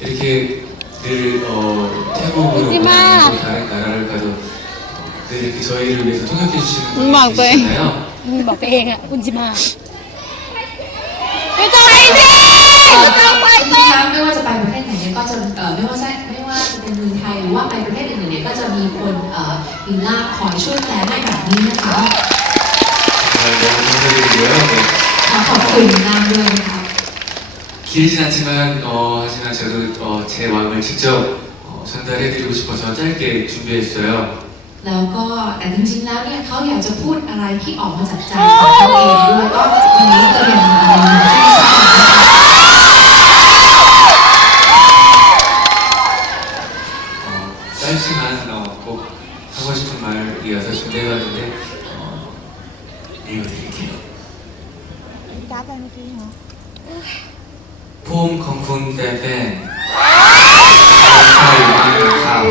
이렇게 늘 어, 태국으로 오. 다른 나라를 가도 늘 이렇게 저희를 위해서 통역해 주시는 분이 음. 잖아 요. มึงบอกไปเงคุนจิมาไปจังไอ้เจ๊จงไปเต้งไม่ว่าจะไปประเทศไหนเนี่ยก็จะไม่ว่าจะไม่ว่าจะเป็นเมืองไทยหรือว่าไปประเทศอื่นๆเนี่ยก็จะมีคนอ่อมีล่าคอยช่วยแปลให้แบบนี้นะคะ.ขอบคุณล่ามด้วย 길진 않지만 어, 하지만 저도 어, 제 마음을 직접 어, 전달해드리고 싶어서 짧게 준비했어요. แล้วก็แต่จริงๆแล้วเนี่ยเขาอยากจะพูดอะไรที่ออกมาจากใจของเขาเองด้วยก็วันนี้เตรียมอะไรมาให้ทราบนะคะ 어, 짧지만 어, 꼭 하고 싶은 말이어서 준비해봤는데 어, 읽어드릴게요. การ์ดไปเมื่อกี้เหรอ ภูมิของคุณแฟนแฟ่ใช่มางข้าว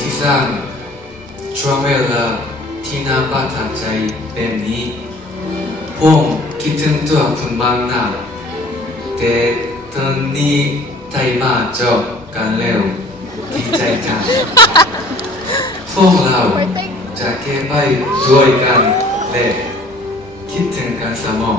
ที่สร้างช่วเวลลาที่น่าประทับใจแบบนี้ผมคิดถึงตัวคุณบ้างนะแต่ตอนนี้ไทยมาจบกันแล้วดีใจจังพวกเราจะแก็บไปด้วยกันและคิดถึงกันสมอง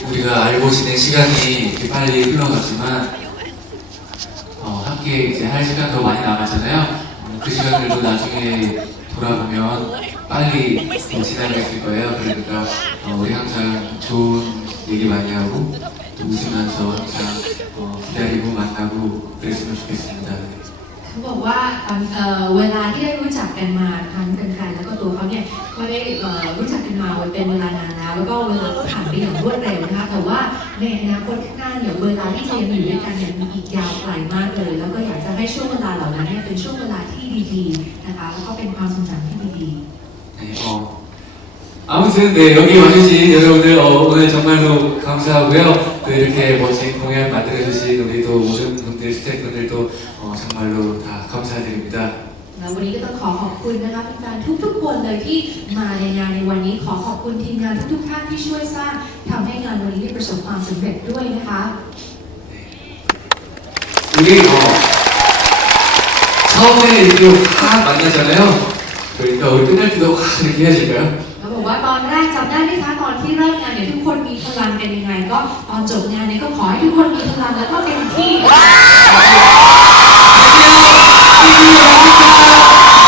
알고 지낸 시간이 이렇게 빨리 흘러가지만 어, 함께 이제 할 시간 더 많이 남았잖아요. 어, 그 시간들도 나중에 돌아보면 빨리 어, 지나가 있을 거예요. 그러니까 어, 우리 항상 좋은 얘기 많이 하고 또 웃으면서 항상 어, 기다리고 만나고 그랬으면 좋겠습니다. เขาบอกว่าตอนเอ่อเวลาที่ได้รู้จักกันมาทั้งเป็นใครแล้วก็ตัวเขาเนี่ยก็ได้เอ่อรู้จักกันมาเป็นเวลานานแล้ว แล้วก็เวลาก็ผ่านไปอย่างรวดเร็วนะคะแต่ว่า ในอนาคตข้างหน้าเนี่ยเวลาที่จะยังอยู่ด้วยกันเนี่ยมีอีกยาวไกลมากเลย แล้วก็อยากจะให้ช่วงเวลาเหล่านั้นเนี่ยเป็นช่วงเวลาที่ดีๆนะคะแล้วก็เป็นความทรงจำที่ดีๆ 네, 어. 아무튼 네 여기 와주신 여러분들 어, 오늘 정말로 감사하고요. 또 이렇게 멋진 공연 만들어주신 우리 또 모든 분들 스태프분들도 어, 정말로 다 감사드립니다. แล้ววันนี้ก็ต้องขอขอบคุณนะคะแฟนๆทุกๆคนเลยที่มาในงานในวันนี้ขอขอบคุณทีมงานทุกๆท่านที่ช่วยสร้างทำให้งานวันนี้ได้ประสบความสำเร็จด้วยนะคะ 우리 어, 처음에 이렇게 확 만나잖아요. 그러니까 우리 끝날 때도 확 이렇게 해야실까요? เราบอกว่าตอนแรกจำได้ไหมคะตอนที่เริ่มงานเนี่ยทุกคนมีพลังกันยังไง ก็ตอนจบงานเนี่ยก็ขอให้ทุกคนมีพลังแล้วก็เต็มที่ Brasil!